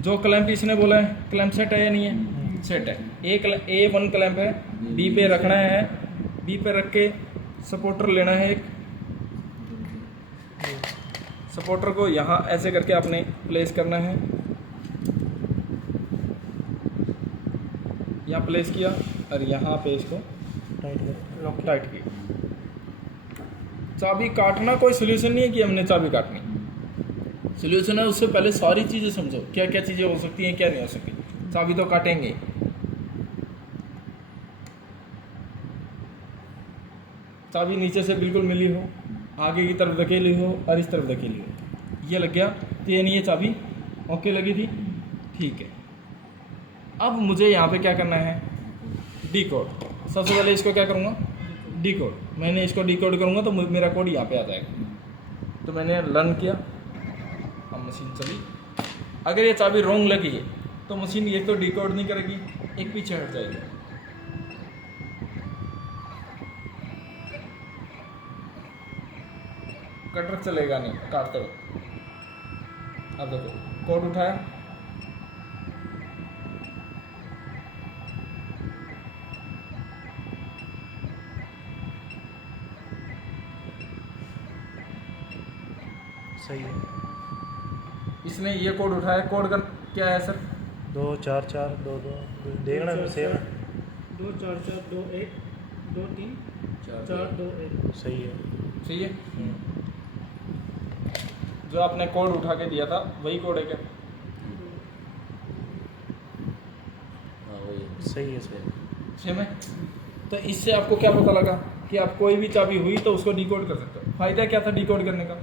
जो क्लैंप इसने बोला है, क्लैंप सेट है या नहीं है? सेट है। A1 क्लैंप है, B पे रखना है, B पे रख के सपोर्टर लेना है एक। सपोर्टर को यहाँ ऐसे करके आपने प्लेस करना है, यहाँ प्लेस किया और यहाँ पे इसको टाइट की। चाबी काटना कोई सोल्यूशन नहीं है कि हमने चाबी काटनी, सोल्यूशन है उससे पहले सारी चीज़ें समझो, क्या क्या चीज़ें हो सकती हैं, क्या नहीं हो सकती। चाबी तो काटेंगे, चाबी नीचे से बिल्कुल मिली हो, आगे की तरफ धकेली हो और इस तरफ धकेली हो, ये लग गया तो ये नहीं है चाबी ओके लगी थी, ठीक है। अब मुझे यहाँ पे क्या करना है, डी कोड। सबसे पहले इसको क्या करूँगा, डी कोड। मैंने इसको डी कोड करूँगा तो मेरा कोड यहाँ पे आ जाएगा। तो मैंने लर्न किया, अब मशीन चली। अगर ये चाबी रॉन्ग लगी तो मशीन ये तो डी कोड नहीं करेगी, एक पीछे हट जाएगी। कटर चलेगा नहीं काटते वक्त। अब देखो कोड उठाया, सही है। इसने ये कोड उठाया, कोड का क्या है सर? 2 4 4 2 2 देखना सेम 2 4 4 2 1 2 3 4 2 1। सही है। सही है। जो आपने कोड उठा के दिया था वही कोड है क्या? सही है। सही सेम है। तो इससे आपको क्या पता लगा कि आप कोई भी चाबी हुई तो उसको डिकोड कर सकते हो। फायदा क्या था डिकोड करने का?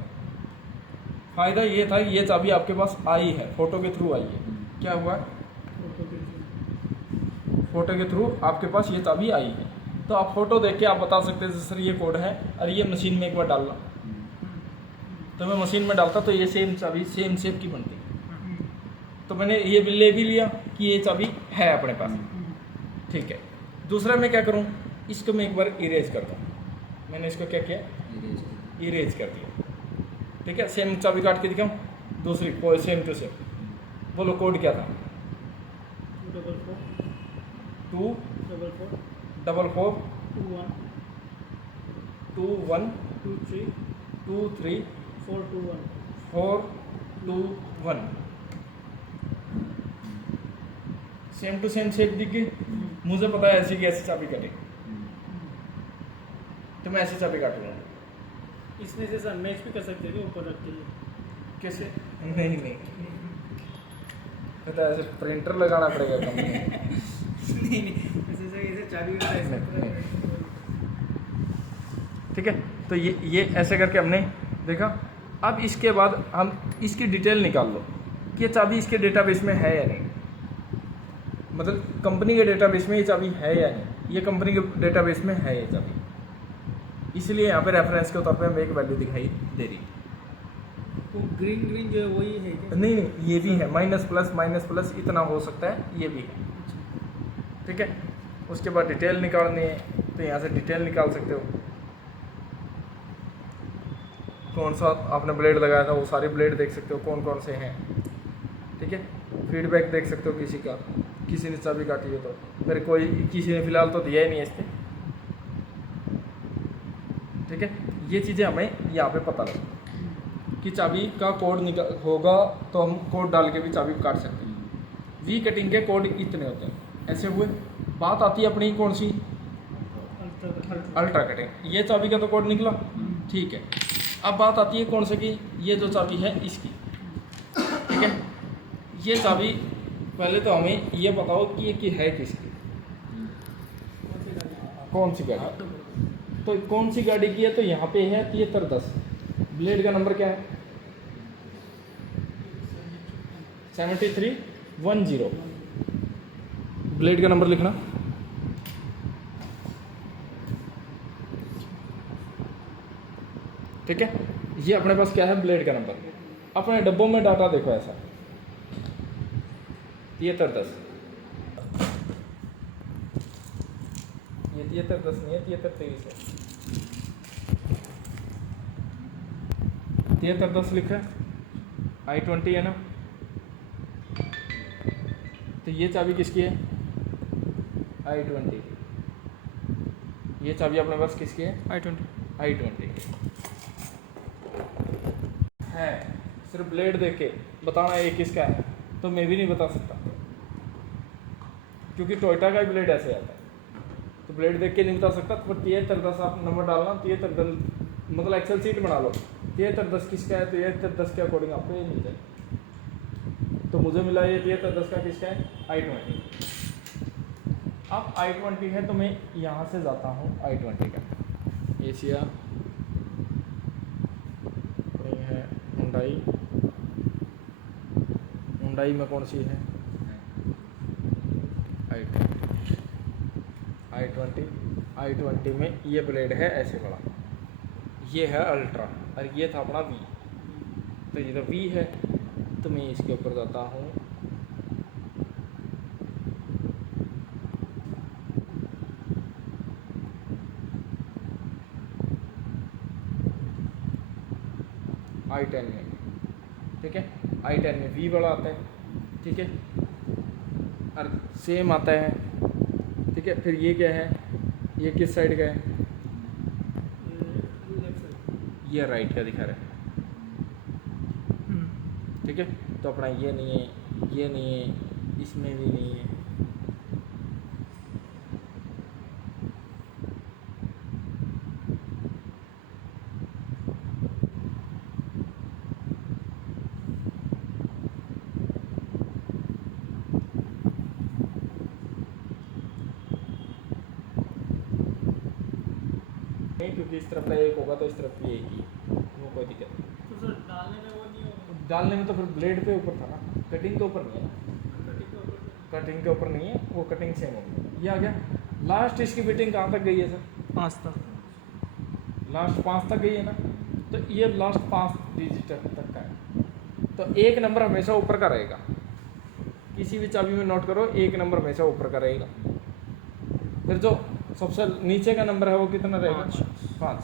फायदा ये था ये चाबी आपके पास आई है, फोटो के थ्रू आई है। क्या हुआ? फोटो के थ्रू आपके पास ये चाबी आई है, तो आप फोटो देख के आप बता सकते हैं सर ये कोड है, और ये मशीन में एक बार डालना। तो मैं मशीन में डालता तो ये सेम चाबी सेम शेप की बनती। तो मैंने ये भी ले भी लिया कि ये चाबी है अपने पास, ठीक है। दूसरा मैं क्या करूँ, इसको मैं एक बार इरेज करता हूँ। मैंने इसको क्या किया, इरेज कर दिया, ठीक है। सेम चाबी काट के दिखाऊँ, दूसरी कोई सेम टू सेम। बोलो कोड क्या था? 2 4 2 4 4 4 2 1 2 1 2 3 2 3 4 2 1। 4 2 1। सेम टू सेम शेप दिख गई। मुझे पता है ऐसी की ऐसी चाबी कटेगी, तो मैं ऐसी चाबी काटूंगा। इसमें से सर मैच भी कर सकते थे ऊपर रख के लिए। कैसे? नहीं तो ऐसे प्रिंटर लगाना पड़ेगा कंपनी में। नहीं ऐसे चाबी नहीं। ठीक है, तो ये ऐसे करके हमने देखा। अब इसके बाद हम इसकी डिटेल निकाल लो कि ये चाबी इसके डेटाबेस में है या नहीं, मतलब कंपनी के डेटाबेस में ये चाबी है या नहीं। ये कंपनी के डेटाबेस में है ये चाबी, इसलिए यहाँ पे रेफरेंस के तौर पे हमें एक वैल्यू दिखाई दे रही है। वो ग्रीन जो है वही है क्या? नहीं, ये भी है, माइनस प्लस इतना हो सकता है, ये भी है, ठीक है। उसके बाद डिटेल निकालनी है, तो यहाँ से डिटेल निकाल सकते हो। कौन सा आपने ब्लेड लगाया था वो सारे ब्लेड देख सकते हो, कौन कौन से हैं, ठीक है। फीडबैक देख सकते हो किसी का, किसी ने चाबी काटी है तो, फिर कोई किसी ने फिलहाल तो दिया ही नहीं है इस पर, ठीक है। ये चीज़ें हमें यहाँ पे पता लगे कि चाबी का कोड निकल होगा तो हम कोड डाल के भी चाबी काट सकते हैं। वी कटिंग के कोड इतने होते हैं, ऐसे हुए। बात आती है अपनी कौन सी, अल्ट्रा कटिंग। ये चाबी का तो कोड निकला, ठीक है। अब बात आती है कौन से की, ये जो चाबी है इसकी, ठीक है। ये चाबी पहले तो हमें ये बताओ कि ये की है किसकी, कौन सी गाड़ी, तो कौन सी गाड़ी की है, तो यहाँ पे है 7310। ब्लेड का नंबर क्या है? 7310। ब्लेड का नंबर लिखना, ठीक है। ये अपने पास क्या है, ब्लेड का नंबर। अपने डब्बों में डाटा देखो ऐसा 7310। ये 7310 नहीं है, 7323 है। 7310 लिखा है, I20 है ना, तो ये चाबी किसकी है? I20 की। ये चाबी अपने पास किसकी है? I20 की है। सिर्फ ब्लेड देख के बताना ये किसका है तो मैं भी नहीं बता सकता, क्योंकि टोयोटा का ही ब्लेड ऐसे आता है। तो ब्लेड देख के नहीं बता सकता। तो 7310 आप नंबर डालना, 7310 मतलब एक्सेल सीट बना लो, 7310 किसका है तो 7310 के अकॉर्डिंग आपको ये मिल जाएगा। तो मुझे मिला ये 7310 का किसका है? I20। अब I20 है तो मैं यहाँ से जाता हूँ I20 का। एशिया ये है हुंडई में कौन सी है? I20 में ये ब्लेड है ऐसे बड़ा, ये है अल्ट्रा और ये था अपना वी। तो ये तो वी है तो मैं इसके ऊपर जाता हूँ I10 में, ठीक है। I10 में वी बड़ा आता है, ठीक है, और सेम आता है, ठीक है। फिर ये क्या है? ये किस साइड का है? ये राइट का दिखा रहा है, ठीक है। तो अपना ये नहीं है, ये नहीं है, इसमें भी नहीं है। नहीं, क्योंकि इस तरफ का एक होगा तो इस तरफ भी एक ही, वो कोई दिक्कत नहीं। तो सर डालने में वो नहीं होगा? डालने में तो फिर ब्लेड पे ऊपर था ना, कटिंग के ऊपर नहीं है ना। कटिंग के ऊपर नहीं है, वो कटिंग सेम होगी। ये आ गया। लास्ट इसकी फिटिंग कहाँ तक गई है सर? 5 तक। लास्ट 5 तक गई है ना। तो ये लास्ट 5 डिजिट तक का है। तो एक नंबर हमेशा ऊपर का रहेगा, किसी भी चाबी में नोट करो, एक नंबर हमेशा ऊपर का रहेगा। फिर जो सबसे नीचे का नंबर है वो कितना रहेगा? 5।